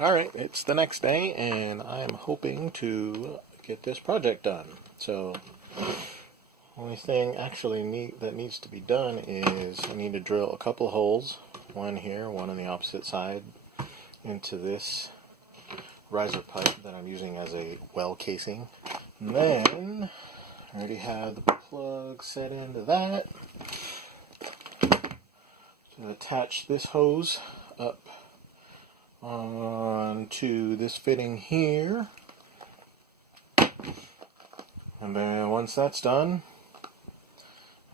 Alright, it's the next day and I'm hoping to get this project done. So, only thing actually that needs to be done is I need to drill a couple holes, one here, one on the opposite side, into this riser pipe that I'm using as a well casing. And then, I already have the plug set into that. To attach this hose up onto this fitting here, and then once that's done,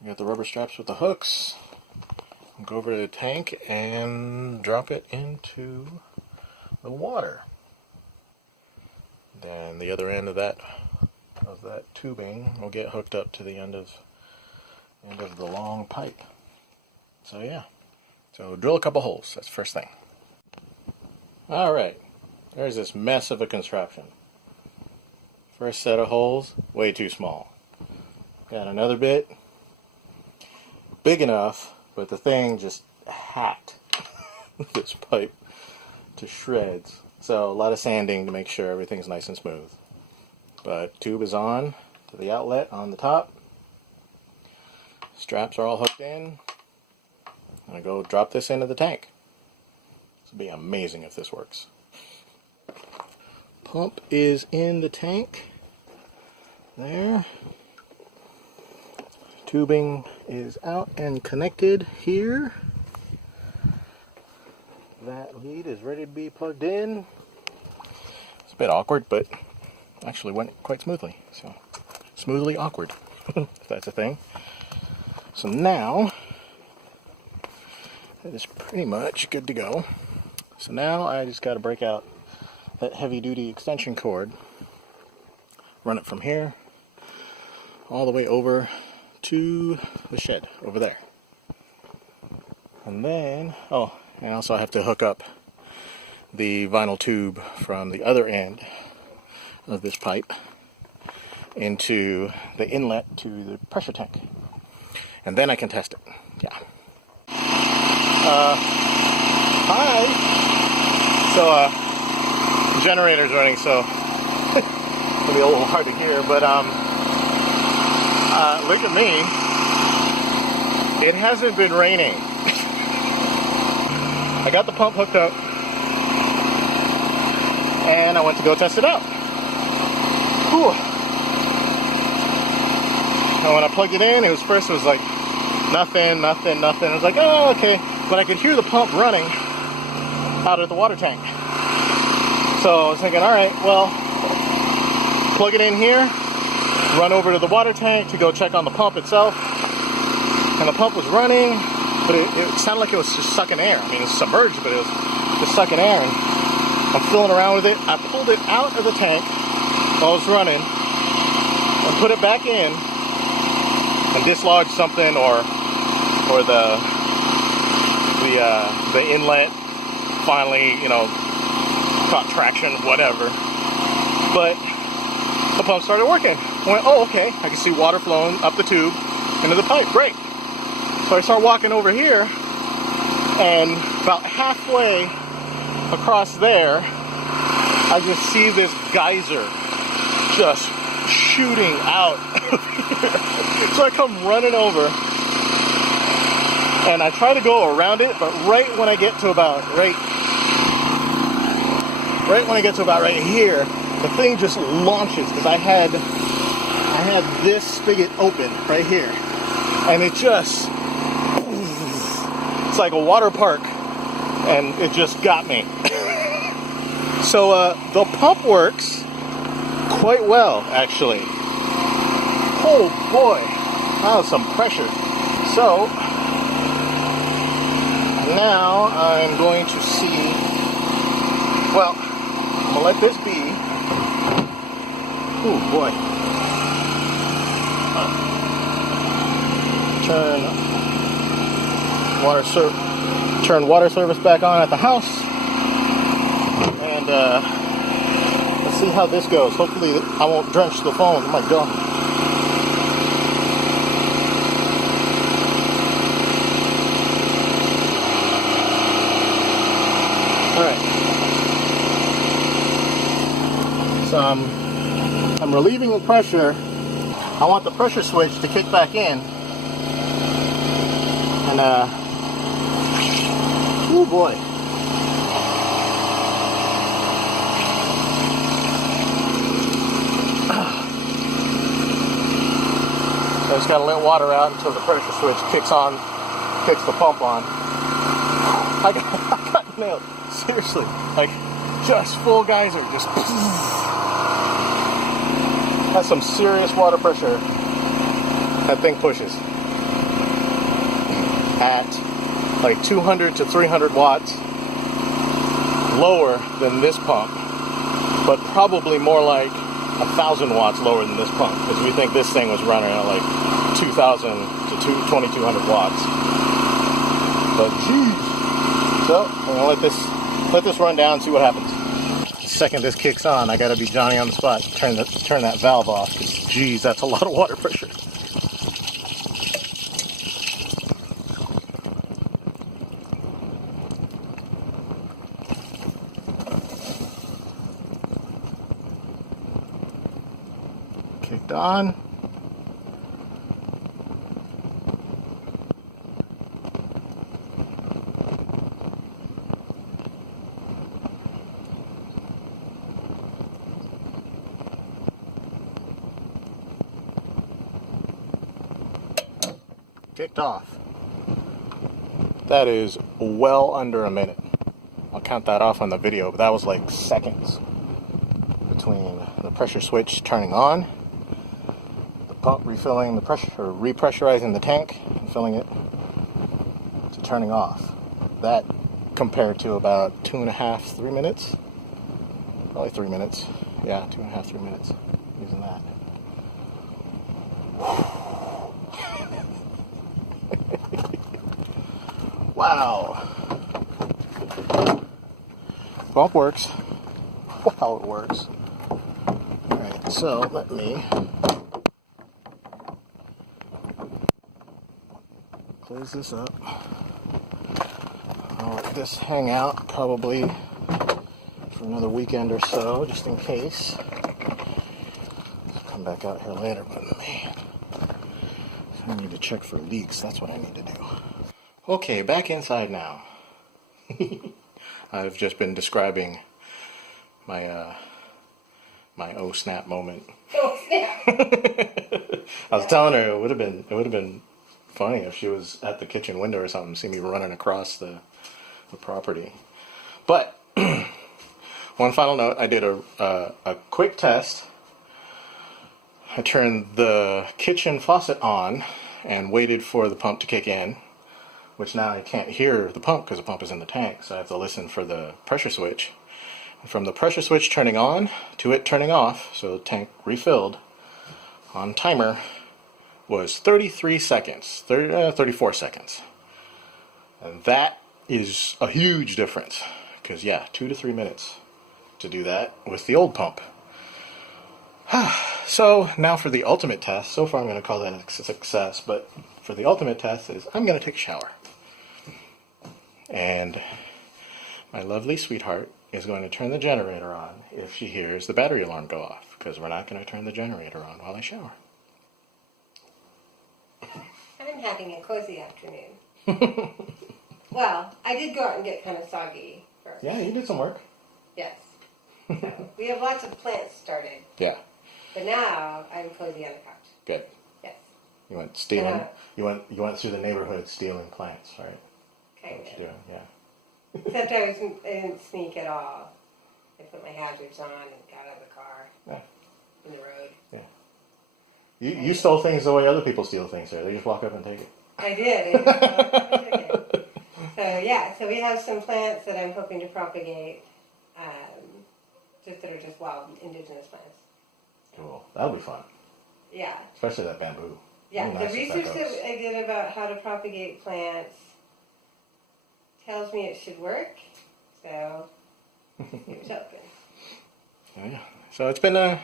I got the rubber straps with the hooks. I'll go over to the tank and drop it into the water. Then the other end of that tubing will get hooked up to the end of the long pipe. So yeah, so drill a couple holes. That's the first thing. Alright, there's this mess of a construction. First set of holes, way too small. Got another bit, big enough, but the thing just hacked this pipe to shreds. So a lot of sanding to make sure everything's nice and smooth. But tube is on to the outlet on the top. Straps are all hooked in. I'm going to go drop this into the tank. Be amazing if this works. Pump is in the tank. There. Tubing is out and connected here. That lead is ready to be plugged in. It's a bit awkward, but actually went quite smoothly. So, smoothly awkward, if that's a thing. So now, it is pretty much good to go. So now I just got to break out that heavy-duty extension cord, run it from here all the way over to the shed over there. And then, and also I have to hook up the vinyl tube from the other end of this pipe into the inlet to the pressure tank. And then I can test it. Yeah. Hi! So, the generator's running, so it'll be a little hard to hear, but, look at me. It hasn't been raining. I got the pump hooked up, and I went to go test it out. Whew. And when I plugged it in, it was like, nothing. I was like, oh, okay. But I could hear the pump running out of the water tank. So I was thinking, alright, well, plug it in here, run over to the water tank to go check on the pump itself. And the pump was running, but it sounded like it was just sucking air. I mean, it was submerged, but it was just sucking air. And I'm fooling around with it. I pulled it out of the tank while it was running and put it back in and dislodged something or the inlet finally, caught traction, whatever. But the pump started working. I went, oh, okay. I can see water flowing up the tube into the pipe. Great. So I start walking over here, and about halfway across there, I just see this geyser just shooting out. So I come running over, and I try to go around it, but right when I get to about right here, the thing just launches, because I had this spigot open right here, and it just, it's like a water park, and it just got me. So the pump works quite well, actually. Oh boy, that was some pressure. So now I'm going to see, well, I'm going to let this be. Oh boy. Turn water service back on at the house. And let's see how this goes. Hopefully I won't drench the phone. Oh my god. Alright. I'm relieving the pressure. I want the pressure switch to kick back in. And oh boy. I just gotta let water out until the pressure switch kicks the pump on. I got nailed. Seriously. Like, just full geyser. Just. That's some serious water pressure that thing pushes. At like 200 to 300 watts. Lower than this pump. But probably more like 1,000 watts lower than this pump, because we think this thing was running at like 2,000 to 2,200 watts. But geez. So I'm gonna let this run down and see what happens. The second this kicks on, I gotta be Johnny on the spot. Turn that valve off, because geez, that's a lot of water pressure. Kicked on. Kicked off. That is well under a minute. I'll count that off on the video, but that was like seconds between the pressure switch turning on, the pump refilling the pressure, or repressurizing the tank and filling it, to turning off. That compared to about 2.5, 3 minutes. Probably 3 minutes. Yeah, 2.5, 3 minutes using that. Wow. Pump works. Wow, it works. Alright, so let me close this up. I'll let this hang out probably for another weekend or so, just in case. I'll come back out here later, but man, I need to check for leaks. That's what I need to do. Okay, back inside now. I've just been describing my my oh snap moment. Oh snap! I was telling her it would have been funny if she was at the kitchen window or something, see me running across the property. But one final note: I did a quick test. I turned the kitchen faucet on and waited for the pump to kick in, which now I can't hear the pump because the pump is in the tank, so I have to listen for the pressure switch. And from the pressure switch turning on to it turning off, so the tank refilled on timer, was 33 seconds, 34 seconds. And that is a huge difference, because yeah, 2 to 3 minutes to do that with the old pump. So now for the ultimate test. So far I'm going to call that a success, but for the ultimate test is I'm going to take a shower. And my lovely sweetheart is going to turn the generator on if she hears the battery alarm go off, because we're not going to turn the generator on while I shower. I'm having a cozy afternoon. Well, I did go out and get kind of soggy first. Yeah, you did some work. Yes. So, we have lots of plants started. Yeah. But now I'm cozy on the couch. Good. Yes. You went stealing. You went through the neighborhood stealing plants, right? Kind What of. you doing? Yeah. Except I didn't sneak at all. I put my hazards on and got out of the car. Yeah. In the road. Yeah. You stole things the way other people steal things here. They just walk up and take it. I did. So yeah, so we have some plants that I'm hoping to propagate, just that are just wild indigenous plants. Cool. That'll be fun. Yeah. Especially that bamboo. Yeah. Nice The research that I did about how to propagate plants tells me it should work. So here's hoping. Yeah. So it's been a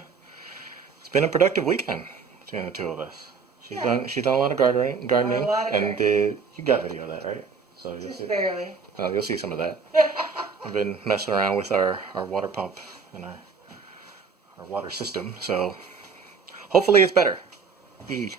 productive weekend between the two of us. She's done a lot of gardening, and you got video of that, right? So you'll see. Barely. You'll see some of that. I've been messing around with our water pump and our our water system. So hopefully it's better. E.